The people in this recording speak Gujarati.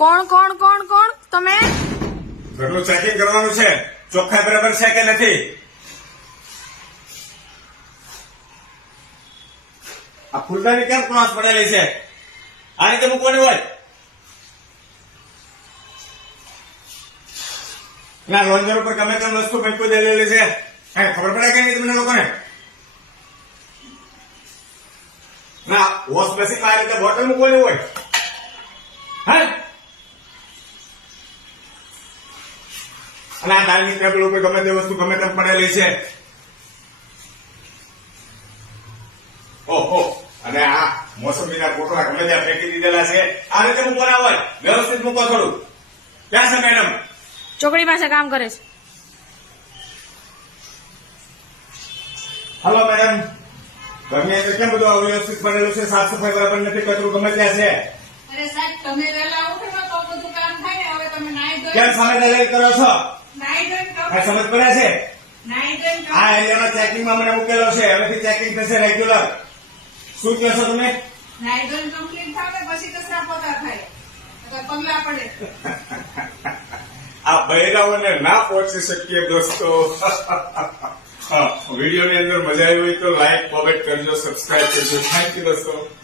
કોણ કોણ કોણ કોણ તમે? ઘરનું ચેકિંગ કરવાનું છે, ચોખ્ખાઈ બરાબર છે કે નથી. આ ફૂલદાની કેમ ક્રોસ પડેલી છે? આ રીતે મૂકવાની હોય ના. લોન્જર ઉપર ગમે તેમ વસ્તુ મૂકી દેલી છે, કઈ ખબર પડે કે નહીં તમને લોકોને? ના, વોશ બેસિક આ રીતે બોટલ મૂકવાની હોય. હા, અને આ ડાઇનિંગ ટેબલ ઉપર ગમે તે વસ્તુ ગમે તેમ પડેલી છે. ઓહો, અને આ મોસંબીના કોટડા ગમે ત્યાં ફેંકી દીધેલા છે. આ રીતે મૂકવાના હોય, વ્યવસ્થિત મૂકો થોડું. ક્યાં છે મેડમ? ચોકડી પાસે કામ કરે છે. હલો મેડમ, ઘરની અંદર કેમ બધું અવ્યવસ્થિત પડેલું છે? સાફ સફાઈ બરાબર નથી, કચરું ગમે ત્યાં છે. અરે સાહેબ, તમે વહેલા ઉઠો તો બધું કામ થાય ને. હવે તમે નાઈ ધોઈ કેમ સમજદારી કરો છો? નાઈ ધોઈને આ કપડાં- સમજ પડે છે? નાઈ ધોઈને આ કપડાં- એરિયામાં ચેકિંગમાં મને મૂકેલો છે, હવેથી ચેકિંગ થશે રેગ્યુલર. શું કહો છો તમે? નાઈ ધોઈને કમ્પ્લીટ થાવ ને પછી કચરા પોતા થાય. નકર પગલા પડે. આ બહેરાઓને ના પહોંચી શકીએ દોસ્તો. વિડીયોની અંદર મજા આવી હોય તો લાઈક કોમેન્ટ કરજો, સબસ્ક્રાઇબ કરજો. થેન્ક યુ દોસ્તો.